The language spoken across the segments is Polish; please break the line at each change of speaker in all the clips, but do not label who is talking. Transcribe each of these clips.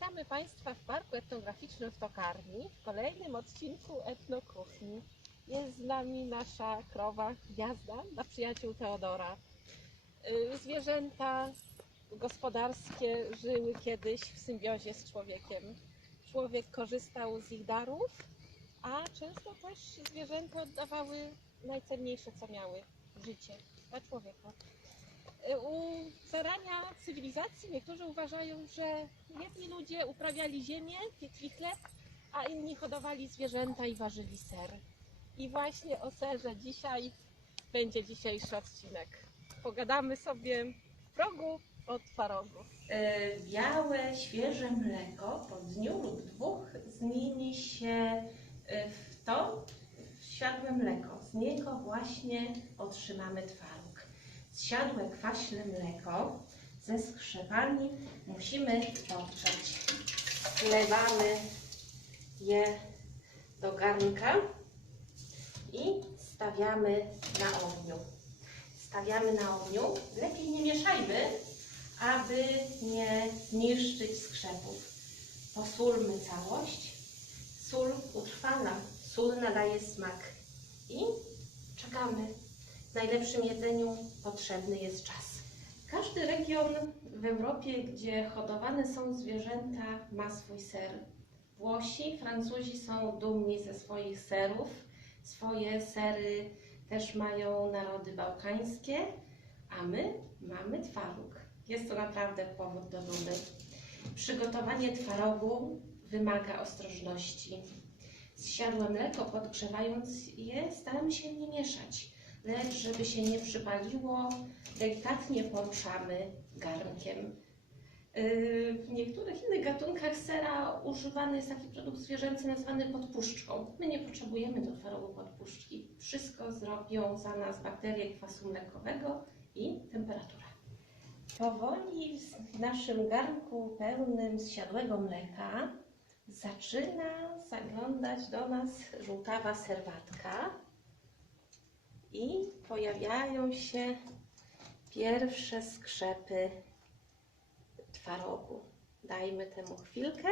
Witamy Państwa w Parku Etnograficznym w Tokarni w kolejnym odcinku Etnokuchni. Jest z nami nasza krowa Gwiazda dla przyjaciół Teodora. Y, Zwierzęta gospodarskie żyły kiedyś w symbiozie z człowiekiem. Człowiek korzystał z ich darów, a często też zwierzęta oddawały najcenniejsze, co miały życie dla człowieka. Y, U zarania cywilizacji niektórzy uważają, że jedni ludzie uprawiali ziemię, piekli chleb, a inni hodowali zwierzęta i ważyli ser. I właśnie o serze dzisiaj będzie dzisiejszy odcinek. Pogadamy sobie w progu od twarogu.
E, Białe, świeże mleko po dniu lub dwóch zmieni się e, w to w siadłe mleko. Z niego właśnie otrzymamy twaróg. Zsiadłe, kwaśne mleko ze skrzewami musimy podgrzać. Wlewamy je do garnka i stawiamy na ogniu. Stawiamy na ogniu. Lepiej nie mieszajmy, aby nie niszczyć skrzepów. Posulmy całość. Sól utrwala, sól nadaje smak. I czekamy. W najlepszym jedzeniu potrzebny jest czas. Każdy region w Europie, gdzie hodowane są zwierzęta, ma swój ser. Włosi, Francuzi są dumni ze swoich serów. Swoje sery też mają narody bałkańskie, a my mamy twaróg. Jest to naprawdę powód do dumy. Przygotowanie twarogu wymaga ostrożności. Zsiadłe mleko, podgrzewając je, staramy się nie mieszać, lecz żeby się nie przypaliło, delikatnie poruszamy garnkiem. Yy, W niektórych innych gatunkach sera używany jest taki produkt zwierzęcy nazwany podpuszczką. My nie potrzebujemy do twarogu podpuszczki. Wszystko zrobią za nas bakterie kwasu mlekowego i temperatura. Powoli w naszym garnku pełnym zsiadłego mleka zaczyna zaglądać do nas żółtawa serwatka i pojawiają się pierwsze skrzepy twarogu. Dajmy temu chwilkę,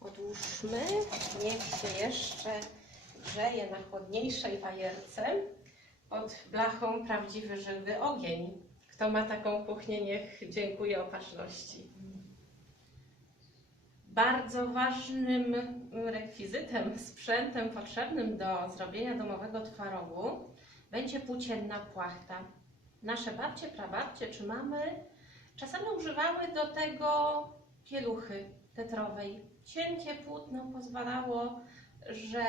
odłóżmy, niech się jeszcze grzeje na chłodniejszej fajerce. Pod blachą prawdziwy żywy ogień. Kto ma taką kuchnię, niech dziękuję opatrzności. Bardzo ważnym rekwizytem, sprzętem potrzebnym do zrobienia domowego twarogu będzie płócienna płachta. Nasze babcie, prababcie czy mamy czasami używały do tego pieluchy tetrowej. Cienkie płótno pozwalało, że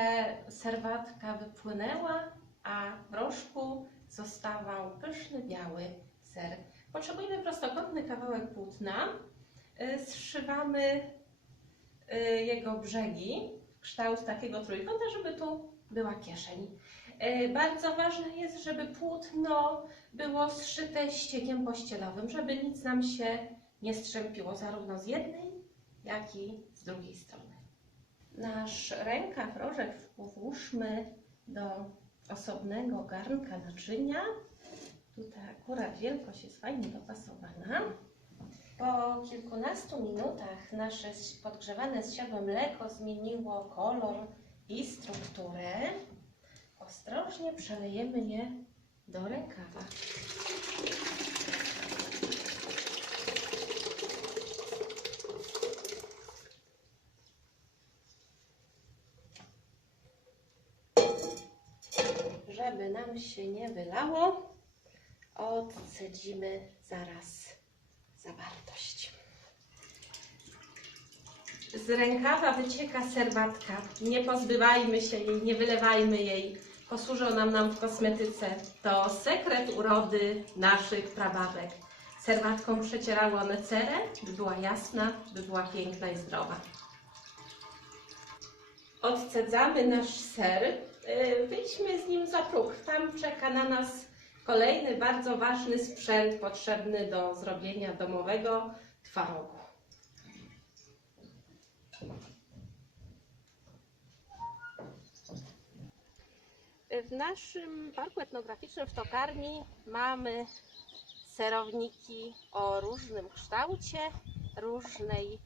serwatka wypłynęła, a w rożku zostawał pyszny, biały ser. Potrzebujemy prostokątny kawałek płótna. Y, Zszywamy jego brzegi w kształt takiego trójkąta, żeby tu była kieszeń. Y, Bardzo ważne jest, żeby płótno było zszyte ściekiem pościelowym, żeby nic nam się nie strzępiło zarówno z jednej, jak i z drugiej strony. Nasz rękaw rożek włóżmy do osobnego garnka naczynia. Tutaj akurat wielkość jest fajnie dopasowana. Po kilkunastu minutach nasze podgrzewane zsiadłe mleko zmieniło kolor i strukturę. Ostrożnie przelejemy je do rękawa. Żeby nam się nie wylało, odcedzimy zaraz zawartość. Z rękawa wycieka serwatka. Nie pozbywajmy się jej, nie wylewajmy jej. Posłuży ona nam w kosmetyce. To sekret urody naszych prababek. Serwatką przecierały one cerę, by była jasna, by była piękna i zdrowa. Odcedzamy nasz ser. Yy, Wyjdźmy z nim za próg. Tam czeka na nas kolejny bardzo ważny sprzęt potrzebny do zrobienia domowego twarogu.
W naszym parku etnograficznym w Tokarni mamy serowniki o różnym kształcie, różnej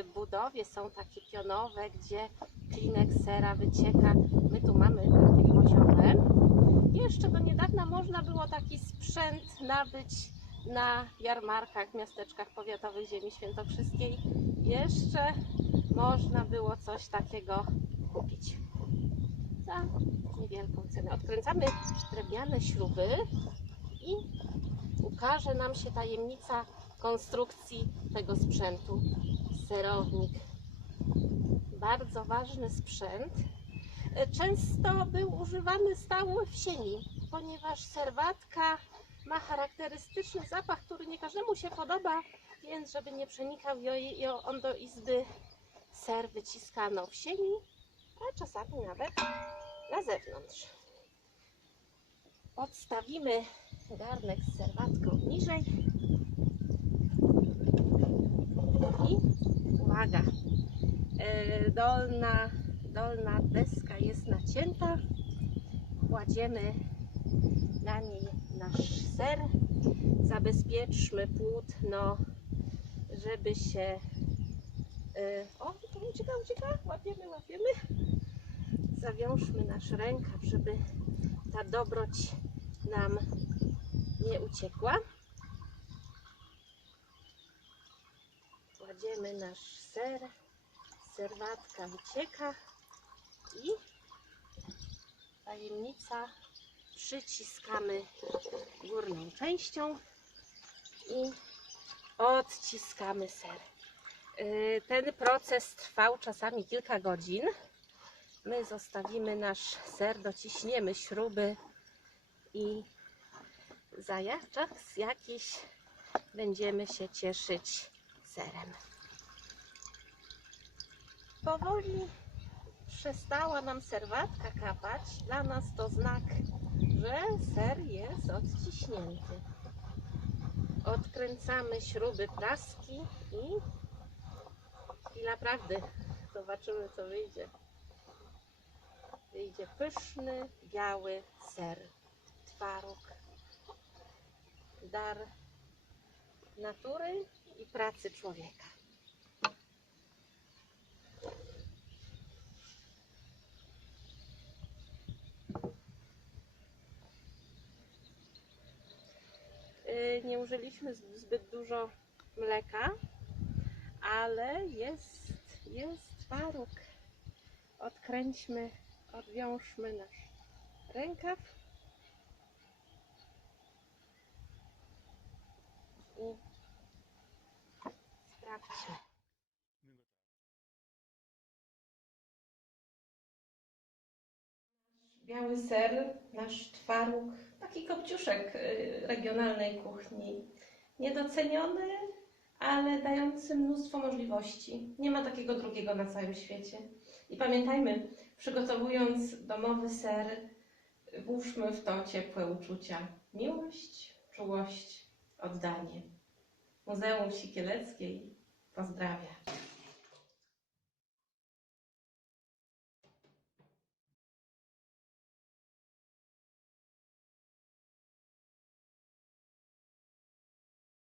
y, budowie są takie pionowe, gdzie klinek sera wycieka. My tu. Jeszcze do niedawna można było taki sprzęt nabyć na jarmarkach miasteczkach powiatowych ziemi świętokrzyskiej. Jeszcze można było coś takiego kupić za niewielką cenę. Odkręcamy drewniane śruby i ukaże nam się tajemnica konstrukcji tego sprzętu. Serownik. Bardzo ważny sprzęt. Często był używany stały w sieni, ponieważ serwatka ma charakterystyczny zapach, który nie każdemu się podoba, więc żeby nie przenikał jo- on do izby, ser wyciskano w sieni, a czasami nawet na zewnątrz. Odstawimy garnek z serwatką niżej i uwaga, e, dolna, dolna deska jest nacięta, kładziemy na niej nasz ser, zabezpieczmy płótno, żeby się e, o, to ucieka, ucieka, łapiemy, łapiemy. Zawiążmy nasz rękaw, żeby ta dobroć nam nie uciekła. Kładziemy nasz ser, serwatka wycieka i tajemnica przyciskamy górną częścią i odciskamy ser. Yy, Ten proces trwał czasami kilka godzin. My zostawimy nasz ser, dociśniemy śruby i za czas jakiś będziemy się cieszyć serem. Powoli przestała nam serwatka kapać. Dla nas to znak, że ser jest odciśnięty. Odkręcamy śruby praski i chwila prawdy. Zobaczymy co wyjdzie wyjdzie pyszny, biały ser, twaróg. Dar natury i pracy człowieka. Nie użyliśmy zbyt dużo mleka, ale jest, jest twaróg. Odkręćmy odwiążmy nasz rękaw i sprawdźmy. Biały ser, nasz twaróg, taki kopciuszek y, regionalnej kuchni. Niedoceniony, ale dający mnóstwo możliwości. Nie ma takiego drugiego na całym świecie. I pamiętajmy, przygotowując domowy ser, włóżmy w to ciepłe uczucia. Miłość, czułość, oddanie. Muzeum Sikieleckiej pozdrawia.